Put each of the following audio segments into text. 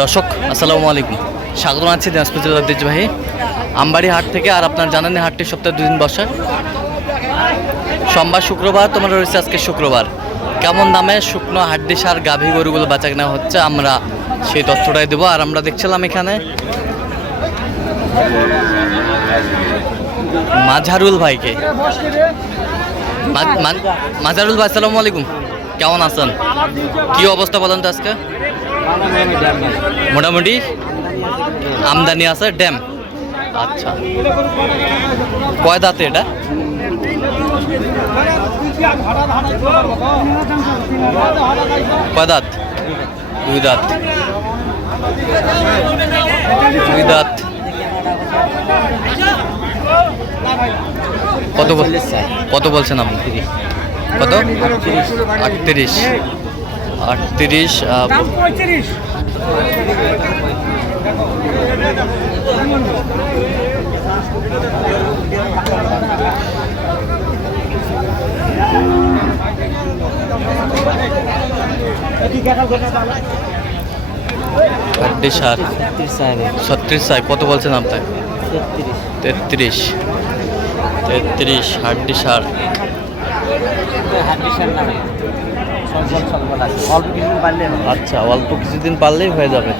দর্শক, আসসালামু আলাইকুম। স্বাগত আছি দিনাজপুর জেলার ঐতিহ্যবাহী আমবাড়ি হাট থেকে আর আপনার জানেন হাটটি সপ্তাহে দুদিন বসে। সোমবার, শুক্রবার তোমার রয়েছে আজকে শুক্রবার। কেমন দামে শুকনো হাড্ডি সার, গাভী গরুগুলো বেচা কেনা হচ্ছে, আমরা সেই তথ্যটাই দেবো। আর আমরা দেখছিলাম এখানে মাঝারুল ভাইকে। মাঝারুল ভাই, আসসালামু আলাইকুম। কেমন আছেন? কি অবস্থা বলেন তো আজকে? মোটামুটি আমদানি আছে ড্যাম। আচ্ছা। কয় দাঁতে এটা? কয় দাঁত? দুই দাঁত। দুই দাঁত। কত কত বলছেন আপনি? কত? আটত্রিশ। আটত্রিশ সার ছত্রিশ সাই কত বলছেন আপনার তেত্রিশ। তেত্রিশ। হাড্ডি সার আচ্ছা অল্প কিছুদিন পারলেই হয়ে যাবে।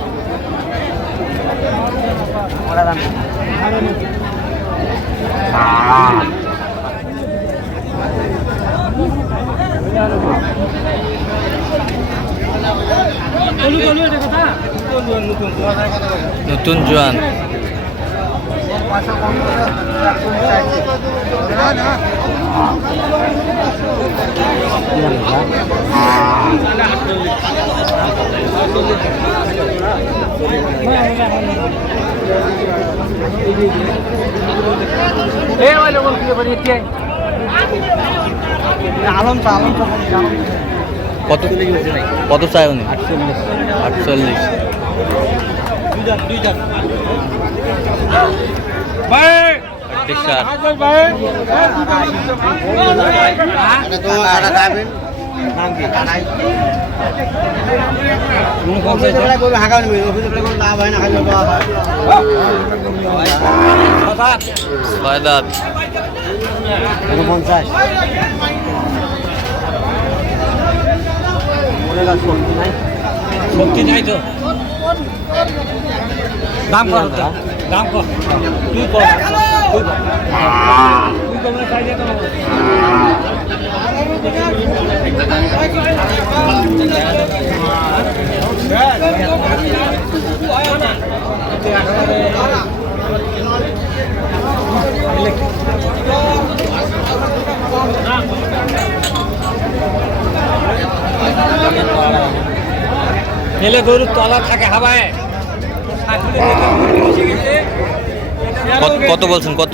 নতুন জোয়ান। কত কত চাই উনি? আটচল্লিশ। সার ছয় দাঁত। পঞ্চাশ। শক্তি নাই তো। দাম কর দাম কর তুই কর তুই গরুর তলা থাকে হাওয়ায় কত- কত বলছেন কত?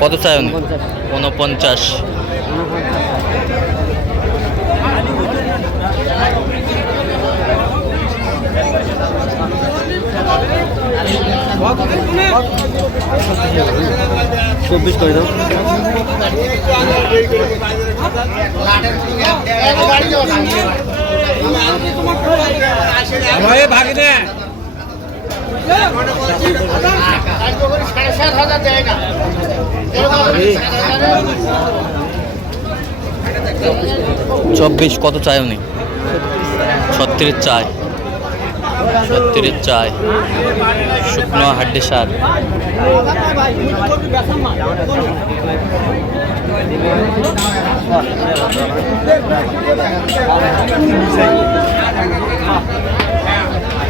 কত চাই উনি? উনপঞ্চাশ। চব্বিশ করে দাও। চব্বিশ কত চাই উনি? ছত্রিশ চাই। ছত্রিশ চাই। শুকনো হাড্ডি সার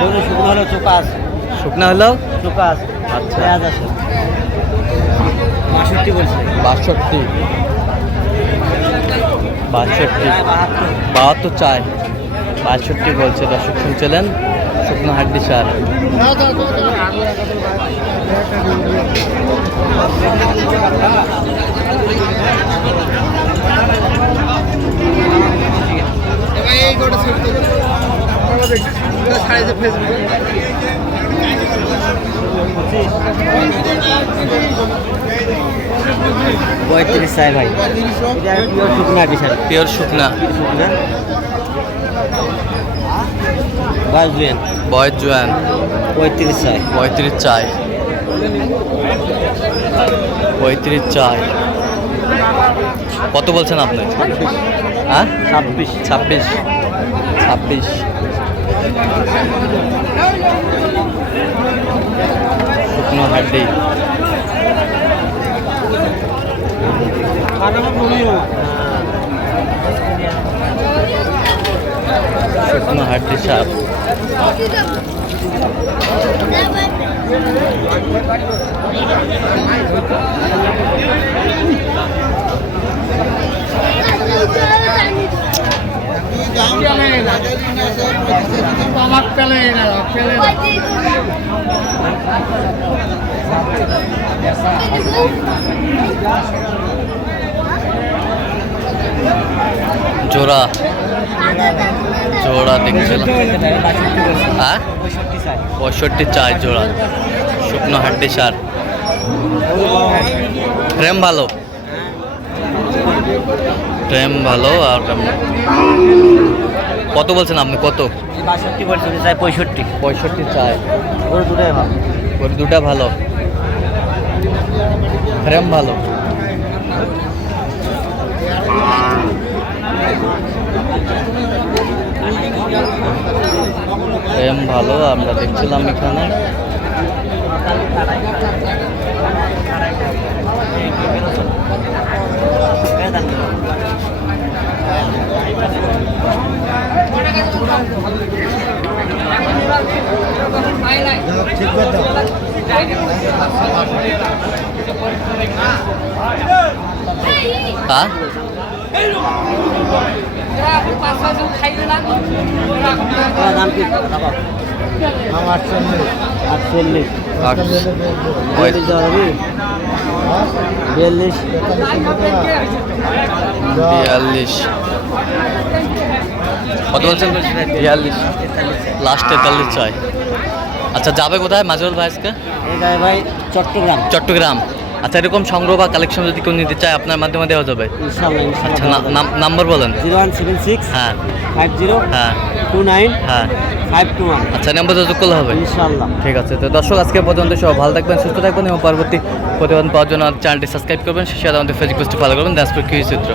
গরু শুকনো হলো চোখা আছে। শুকনা চোখা আছে। আচ্ছা। পেঁয়াজ আছে। বাষট্টি বলছে। বাষট্টি। বাষট্টি। বাহাত্তর চাই। বাষট্টি বলছে দর্শক শুনছিলেন? শুকনো হাড্ডি সার। পঁয়ত্রিশ চাই ভাই। পিওর শুকনো স্যার পিওর শুকনা। শুকনা? বাজবেন বয়ের জোয়ান। পঁয়ত্রিশ চাই। পঁয়ত্রিশ চাই। পঁয়ত্রিশ চাই। কত বলছেন আপনি? হ্যাঁ? ছাব্বিশ। ছাব্বিশ। ছাব্বিশ। শুকনো হাড্ডি। শুকনো হাড্ডি সাপ। জোড়া। জোড়া দেখছিলাম। হ্যাঁ? পঁয়ষট্টি চার জোড়া। শুকনো হাড্ডি সার। প্রেম ভালো। ফ্রেম ভালো আর কত বলছেন আপনি? কত? বাষট্টি বলছি চাই পঁয়ষট্টি। পঁয়ষট্টি চাই ওর দুটাই ভালো। ওর দুটা ভালো। ফ্রেম ভালো। ফ্রেম ভালো আমরা দেখছিলাম এখানে। হ্যাঁ আটচল্লিশ। বিয়াল্লিশ বিয়াল্লিশ। বিয়াল্লিশ। কত বলছেন বিয়াল্লিশ। লাস্ট তেতাল্লিশ চাই আচ্ছা যাবে কোথায় মাজুল ভাই আজকে? ভাই চট্টগ্রাম। চট্টগ্রাম। আচ্ছা এরকম সংগ্রহ বা কালেকশন যদি কেউ নিতে চায় আপনার মাধ্যমে দেওয়া যাবে? আচ্ছা নাম্বার বলেন। জিরো ওয়ান সেভেন সিক্স হ্যাঁ। ফাইভ জিরো হ্যাঁ। টু নাইন হ্যাঁ। Five two one. আচ্ছা নাম্বার যোগাযোগ করলে হবে? ইনশাল্লাহ ঠিক আছে তো দর্শক আজকে পর্যন্ত সব ভালো থাকবেন সুস্থ থাকবেন এবং পরবর্তী প্রতিবেদন পাওয়ার জন্য চ্যানেলটি সাবস্ক্রাইব করবেন সাথে আমাদের ফেসবুক পেজটি ফলো করবেন দাসপুর কৃষি চিত্র